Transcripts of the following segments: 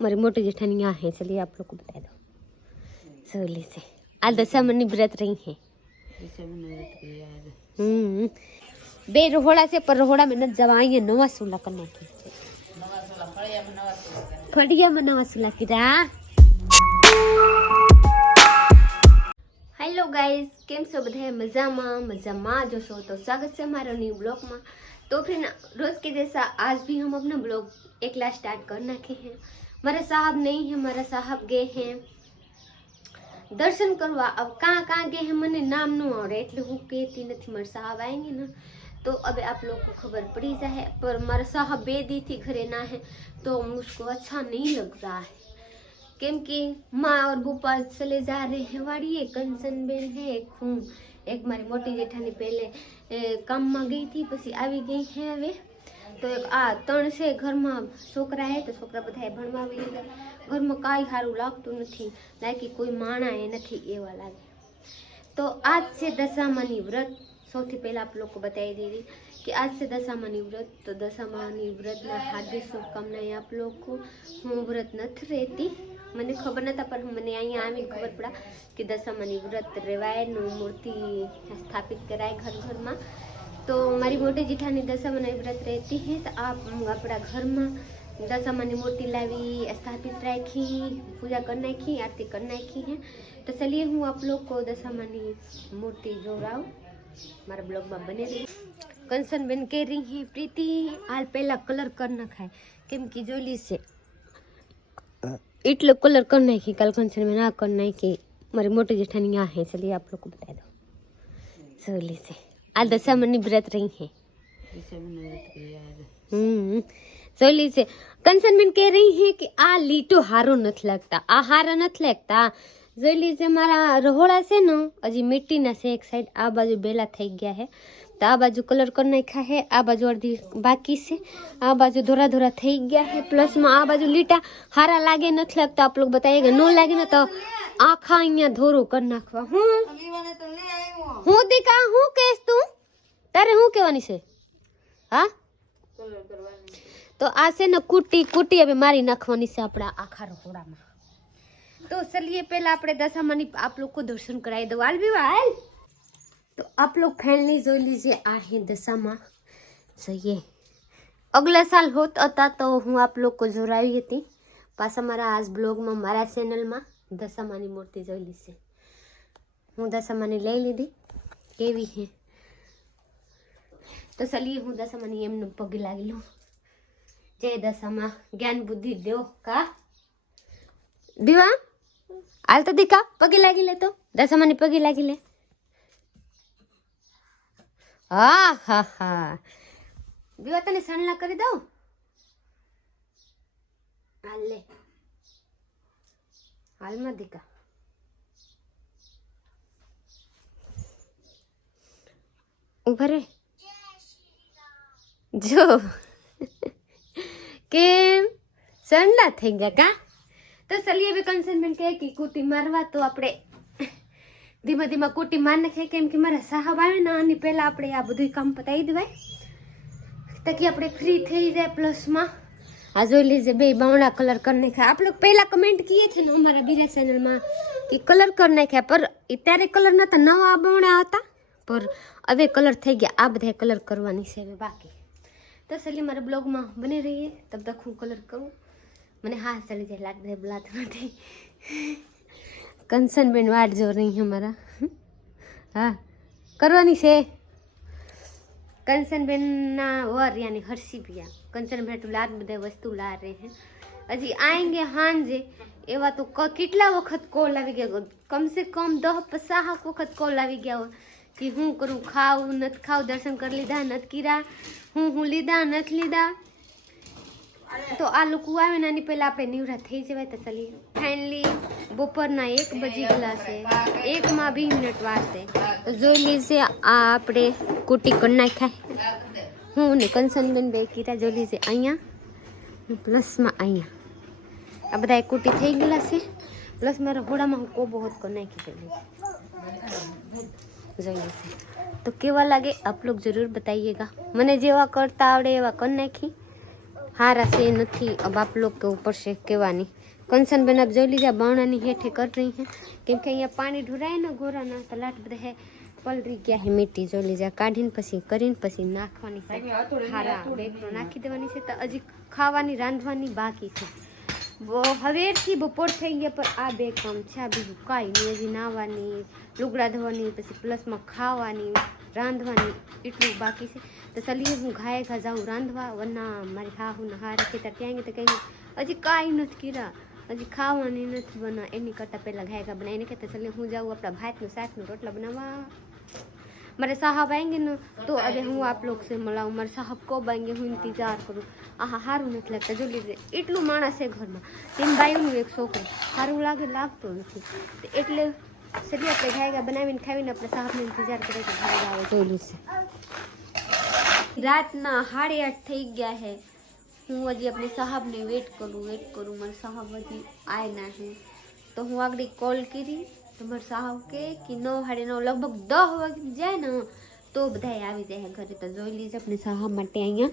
मारी मोटी जेठानी यहाँ है, चलिए आप लोग को बता दो। सोली से आज दशामनी व्रत रही है। बे रोहड़ा से पर रोहड़ा में न जवाई है नवा सुला करने की फड़िया में नवा सुला की रा। हेलो गाइस, केम छो बधाए मजामा जो सो तो स्वागत है हमारा न्यू ब्लॉग में। तो फिर रोज के जैसा आज भी हम अपना ब्लॉग एकला स्टार्ट कर नाखे हैं। मारा साहब नहीं है, मारा साहब गए हैं दर्शन करवा। अब कहाँ गए हैं मने नाम न आवड़े એટલે હું કહેતી નથી। મારા સાहब आएंगे ना तो अब आप लोग को खबर पड़ी जाए। पर मारा साहब बेदी थी घरे ना है तो मुझको अच्छा नहीं लग रहा है, क्योंकि माँ और भोपाल चले जा रहे हैं वाड़ी। एक कंचन बेन है, एक हूँ, एक मारी मोटी जेठानी पहले काम में गई थी पछी આવી गई है हवे। तो एक आ त्रण से घर में छोकरा है तो छोकरा बधाए भणवा वही गया। घर में काई सारू लागतुं नथी, लागी कोई माणाए नथी एवा लागे। तो आज से दशामानी व्रत सौथी पहला आप लोग को बताई दीदी कि आज से दशामानी व्रत। तो दशामानी व्रत ना हार्दिक शुभकामनाएं आप लोग को। हूँ व्रत नथी रहती, मैंने खबर नता पर मैंने अँ आवी खबर पड़ा कि दशामानी व्रत रेवाय मूर्ति स्थापित कराए घर घर में। तो मारी मोटी जेठानी दशामानी व्रत रहती है तो आप अपना घर में दशामानी मूर्ति लावी स्थापित राखी, पूजा कर नाखी, आरती कर नाखी है। तो चलिए हूँ आप लोग को दशामानी मूर्ति जोड़ाऊँ, मारा ब्लॉग में बने रही। कंचन बेन कह रही है प्रीति हाल पहला कलर कर नखाय केम की जोली से इटलो कलर कर नाखी। कल कंचन में ना कर नाखी, मारी मोटी जेठानी यहाँ है, चलिए आप लोग को बता दो। सोली से आज दशामानी व्रत रही है। सोली से कंचन बेन कह रही है कि आ लीटो हारो नथ लगता, आ हारा नथ लगता। जोली से मारा रहोड़ा से न हजी मिट्टी ना से एक साइड आ बाजू बेला थई गया है तो आ बाजू कलर कर नाखा है, आ बाजू अर्धी बाकी से, आ बाजू धोरा धोरा थई गया है। प्लस में आ बाजू लीटा हारा लागे नथ लगता। आप लोग बताइएगा नो लागे ना तो आखा अहिया धोरो कर नाखवा। हूँ दीका हूँ केस तू तारे हूँ केवानी से हाँ तो आ से न कूटी कूटी अबे मारी नाखवानी से अपना आखा रहोड़ा में। तो चलिए पहला अपने दशामानी आप लोग को दर्शन कराई दो। आल भी वाल तो आप लोग फाइनली जो लीजिए आहे दशामा सही। अगला साल होत अता तो हूँ आप लोग को जोड़ावी थी पासा मारा आज ब्लॉग में मारा चैनल में दशामानी मूर्ति जो ली से हूँ दशामानी ले लीधी केवी है। तो चलिए हूँ दशामानी एमने पगे लागी लूँ। जय दशामा ज्ञान बुद्धि दो का दीवा आल तो दिखा पगे लागी ले। तो दशामानी पगे लागी ले। हा हा हा दीवा तने सणला करी दो हाल ले हाल में दिखा उभरे जो केम सणला થઈ ગયા का। तो चलिए भी कंचन बेन कहे कि कूटी मारवा तो આપણે ધીમે ધીમે કૂટી માર નાખે કેમ કે મારા સાહેબ આવે ને આની પહેલા આપણે આ બધું કામ પતાવી દેવાય તાકી આપણે फ्री થઈ जाए। प्लस में आ जो लीजिए बे बावड़ा कलर करने का। आप लोग पहला कमेंट किए थे ना हमारा बीरा चैनल में कि कलर करने का, पर इत्यारे कलर ना था नवा बावड़ा आता पर अबे कलर થઈ ગયા। आ બધા कलर करवानी છે હવે बाकी। तो चलिए हमारे ब्लॉग में बने रहिए, तब तक हूँ कलर करूँ। मैंने हाथ चली जाए लाग रहे बुलात नहीं। कंचन बेन वाट जो रही है हमारा हाँ करवानी से। कंचन बेन ना वर यानी हर्षी भैया कंचन भेटू लाद बधे वस्तु ला रहे हैं। हजी आएंगे हांजे एवा तो कितला वखत कॉल આવી गया, कम से कम 10-50 वखत कॉल આવી गया हो कि हूँ करूँ खाऊ नत खाऊ दर्शन कर लीधा नत कीरा हूँ लीधा नत लीधा। तो आ लोग आवे नानी पहला आप निवड़ा थी जवाय। तो चलिए फाइनली बपोरना 1 बजी गला से 1 में 20 मिनट वार से तो जो लीजिए आपणे कूटी कर नाखा हूँ ने कंचन बेन बे कीरा जो लीजिए अँ प्लस में अँ आ बधा कूटी थी गला से। प्लस मेरा घोड़ा में को बहुत कर नाखी जो लीजिए। तो केवा लगे आप लोग जरूर बताइएगा। मैंने जेवा करता आवड़े एवा कर नाखी हारा से नहीं। अब आप लोग के ऊपर से केवानी कंसन बेन अब जो लीजा बावणानी हेठे कर रही हैं केम के अहींया पानी ढोराय ने गोराना तो लाट बधे पलरी गया है मिट्टी जो लीजा काढीने पछी करीने पछी नाखवानी है हारा बेकरो नाखी देवानी छे तो हजी खावानी रांधवानी बाकी छे। वो हवेरथी बपोर थई गया पर आ बे काम छे बीजू काई नहीं हजी नावानी लुगड़ा धोवानी पछी प्लस में खावानी रांधवानी એટલું બાકી છે તો ચલીએ હું ઘાય ઘા જાઉં રાંધવા વરના મારી હાહુ ને હારે ખેતર ત્યાં તો કંઈ હજી કાંઈ નથી કર્યા હજી ખાવાની નથી બના એની કરતાં પહેલાં ઘાય ઘા બનાવીને કહેતા ચલીએ હું જાઉં આપણા ભાતનું શાકનું રોટલા બનાવવા મારે साहब आएंगे ना तो अरे हूँ आप लोग से મળાવું મારે साहब कब आएंगे હું इंतजार करूँ આહા સારું નથી લાગતા જો લીધે એટલું માણસ છે ઘરમાં તેમ બાયુનું એક છોકરો સારું લાગતો નથી એટલે चलिए अपने खाएगा बनावीने खावीने अपने साहब ने इंतजार करे तो खाएगा आवे जोलू से रात ना 8:30 થઈ ગયા है हूँ हजी अपने साहब ने वेट करूँ मारे साहब हजी आए ना है तो हूँ आगड़ी कॉल करी तो मारे साहब के कि 9 9:30 लगभग 10 वागी जाए ना तो बधाई आवी जाए घरे तो जोई लीजिए अपने साहब माटे अहींया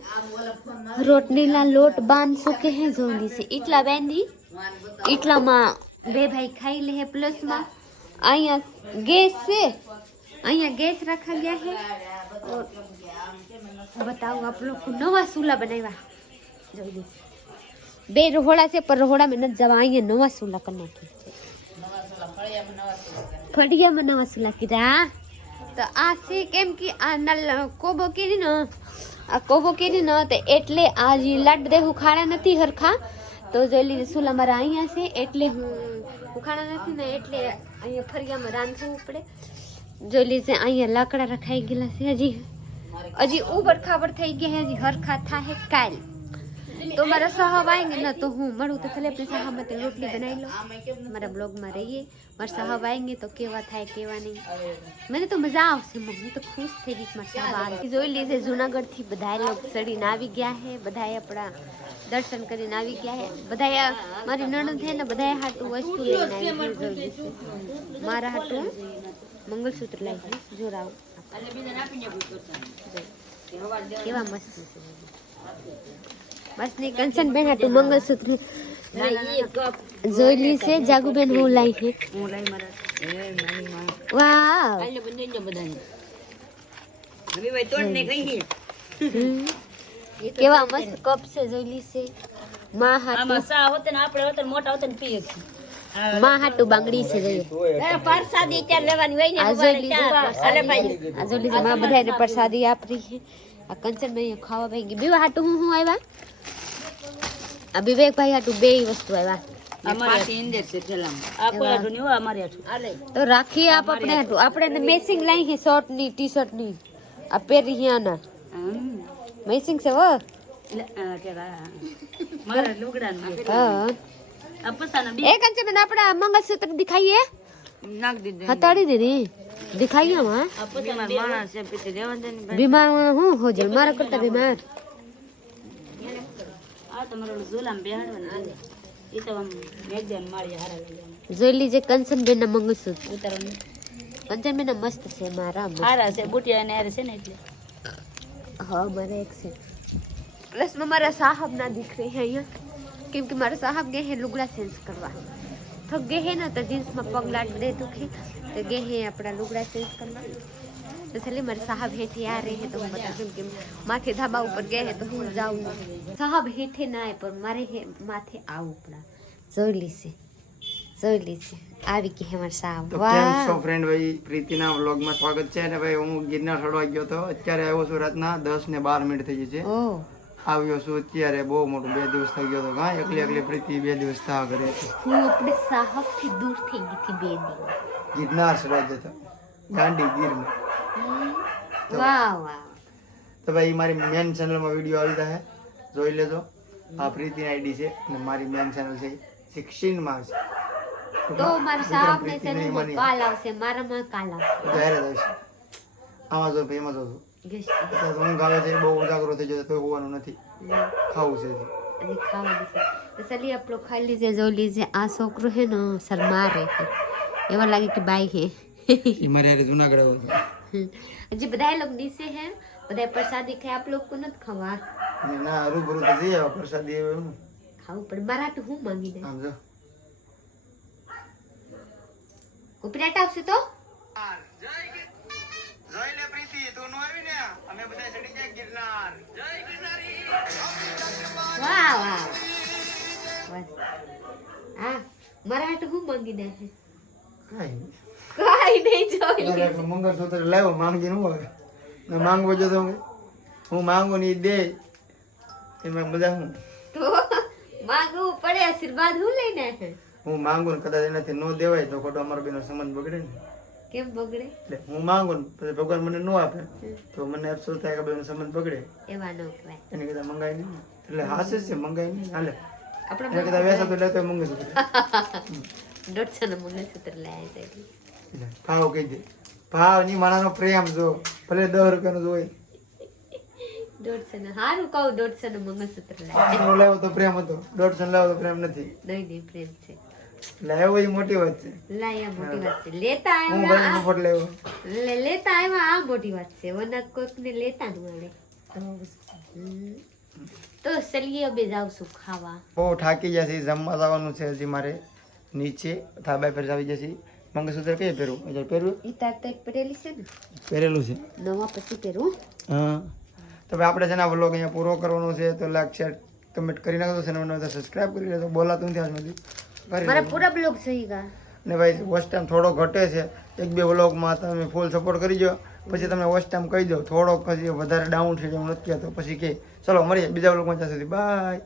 रोटलीना लोट बांध सके हैं जोली से इटला बांधी इटला मां बे भाई खाई ले है प्लस में अहिया गैस रखा गया है और बताओ आप लोग को नवा चूल्हा बनाया बे रहोड़ा से पर रहोड़ा में न जवा अहिया नवा चूल्हा करना की फड़िया में नवा चूल्हा कीरा तो आ से केम की आ नल कोबो केरी न आ कोबो केरी न तो एटले आज लाट देहु खाड़ा नथी हरखा तो जोली चूल्हा मारा अहिया से एटले हूँ खाना नहीं ने एटले अहीं फरिया में रांधવું પડે जो लीजे अहीं लाकड़ा रखाई गेला से हजी उबड़ खाबड़ થઈ ગયા है हजी हरखा था है काल तो मारा साहब आएंगे ना तो हूँ मरू तो चले अपने साहब में रोटली बनाई लो हमारा ब्लॉग में रहिए मारे साहब आएंगे तो केवा था केवा नहीं मैंने तो मजा आवशे मम्मी तो खुश थी गई मारे साहब आ जोई लीजे जूनागढ़ थी बधाई लोग सड़ीने આવી ગયા है बधाई अपना दर्शन કરીને આવી ગયા है बधाई मारी ननद है ना बधाई हाटू वस्तु लઈને આવી જોઈ છે મારા હાટુ મંગલસૂત્ર લઈ છે જોરાવ કેવા મસ્ત છે बस नहीं कंचन बेन हाटू मंगलसूत्र जोई ली से जागू बेन હું લાઈ છે वाह આલે બંને બધાને હવે ભાઈ તોડને કઈ કેવા મસ્ત કપ છે જોઈ લી છે માં હાટુ આમાં સા હોતે ને આપણે હોતે મોટા હોતે ને પીએ છે માં હાટુ બાંગડી છે જોઈએ પ્રસાદી ત્યાં લેવાની હોય ને અલે ભાઈ આ જોઈ લી માં બધાને પ્રસાદી આપરી છે આ કંચન ભાઈ ખાવા ભાઈ બીવા હાટુ હું આવ્યા आ विवेक भाई हाटू बे वस्तु आया हमारे इंदर से चलम आपको हाटू नहीं हो हमारे हाटू आले तो राखी आप अपने हाटू आपने ने मैचिंग लाई है शर्ट नी टी-शर्ट नी आ पेरी है ना मैचिंग से वो केरा मारा लुगड़ा ना हां अब पसाना बे एक अंचे में अपना मंगलसूत्र दिखाइए नाक दे हटाड़ी दे दी दिखाइए वहां अब बीमार मानस से पीते देवन दे बीमार हूं हो जाए मारा करता बीमार જોઈ લીજે કંચન બેન ના મંગળસૂત્ર કંચન બેન મસ્ત છે મારા હારા છે બુટિયા ને હારે છે ને એટલે હા મારા એક છે પ્લસ માં મારા સાહબ ના दिख रहे हैं यहाँ કેમ કે મારા સાહબ ગए हैं लुगड़ा चेंज करवा थक गए हैं ना तो जींस में पग लाट दे दुखे तो गए हैं अपना लुगड़ा चेंज करवा तो चलिए मेरे साहब हेठे आ रहे हैं तो हम बता दूं कि माथे धाबा ऊपर गए हैं तो हूँ जाऊँ साहब हेठे ना आए पर मारे माथे आવું પડા જોઈ લી છે આવી કે હે માર સાહબ તો કેમ છો ફ્રેન્ડ ભાઈ પ્રીતિના વ્લોગ માં સ્વાગત છે ને ભાઈ હું ગિરનાર ચડવા ગયો તો અત્યારે આવ્યો છું રાતના 10 ને 12 મિનિટ થઈ ગઈ છે આવ્યો છું અત્યારે બહુ મોટું 2 દિવસ થઈ ગયો તો કા એકલી પ્રીતિ 2 દિવસ થા કરે હું આપણે સાહબ થી દૂર થઈ ગઈ થી 2 દિવસ ગિરનાર ચડવા જતો ગાંડી ગીરમાં वाह वाह तो भाई हमारी मेन चैनल में वीडियो આવી જશે જોઈ લેજો આ પ્રીતિ આઈડી છે અને મારી મેન ચેનલ છે 16 માર્ચ તો મારા સાહેબ ને ચેનલ માં કાલ આવશે મારા માં કાલ આવશે ત્યારે આવશે આમાં જો ભાઈ માં જો તો હું ગાવે છે બહુ ઉજાગરો થઈ જતો તો હોવાનું નથી ખાવું છે अभी खावा दीजिए तो चलिए आप लोग खा लीजिए जो लीजिए आ छोकरो है ना शर्मा रहे हैं एवं लगे कि बाई है हमारे यार जूनागढ़ जी बधाई लोग नीचे हैं बधाई प्रसादी खाए आप लोग को न खवा અને ના રૂબરૂ તો જઈ આવ્યા પ્રસાદી એવું ખાવું પડે મારા તો હું માંગી દે આમ જો કોપીરાઈટ આવશે તો જોઈ લે પ્રીતિ તું નો આવી ને અમે બધા ચડી જાય ગિરનાર જય ગિરનારી વાહ વાહ બસ હા મારા તો હું માંગી દે કાઈ કાઈ નહીં જોઈ લે નહીં મંગળસૂત્ર લાવ્યો માંગી નું આવે મેં માંગવો જો તો હું માંગુ ની દે એમાં બધા હું તો માંગવું પડે આશીર્વાદ હું લઈને આવે હું માંગુ ને કદાચ એનાથી નો દેવાય તો ખોટો અમારો બેનો સંબંધ બગડે ને કેમ બગડે એટલે હું માંગુ ને પછી ભગવાન મને નો આપે તો મને અફસોસ થાય કે બેનો સંબંધ બગડે એવા ન કહેવાય એની કદાચ મંગાય નહીં એટલે હાસે છે મંગાય નહીં હાલે આપણે એને કદાચ વેસા તો લેતો મંગે છે 150 નું મંગળસૂત્ર લાયા છે એટલે. ભાવ કહી દે ભાવ ની માણાનો પ્રેમ જો ભલે 10 રૂપિયાનો જ હોય 150 નું હારું કહું 150 નું મંગળસૂત્ર લાયા નો લેવો તો પ્રેમ હતો 150 લેવો તો પ્રેમ નથી નહીં પ્રેમ છે લેવો એ મોટી વાત છે લાયા મોટી વાત છે લેતા હું આવ્યા ભાઈ ફોટ લેવો લેતા આવ્યા આ મોટી વાત છે વરના કોઈક ને લેતા ન મળે તો ચલીએ અબે જાવ છું ખાવા બહુ થાકી જશે જમવા જવાનું છે હજી મારે નીચે ધાબા પર આવી જશે મંગળસૂત્ર કઈ પહેરવું અત્યારે પહેરવું ઈ તાર તો એક પહેરેલી છે ને પહેરેલું છે નવા પછી પહેરું હા તો ભાઈ આપણે છે ને આ વ્લોગ અહીંયા પૂરો કરવાનો છે તો લાઈક શેર કમેન્ટ કરી નાખો છે ને સબસ્ક્રાઇબ કરી લેજો બોલાતું નથી આજમાંથી કરી મારા લેજો. પૂરા બ્લોગ સહી ગા ને ભાઈ વોચ ટાઈમ થોડો ઘટે છે એક બે વ્લોગમાં તમે ફૂલ સપોર્ટ કરી દો પછી તમે વોચ ટાઈમ કહી દો થોડોક પછી વધારે ડાઉન છે જેમ નથી કહેતો પછી કે ચલો મળીએ બીજા વ્લોગમાં ત્યાં સુધી બાય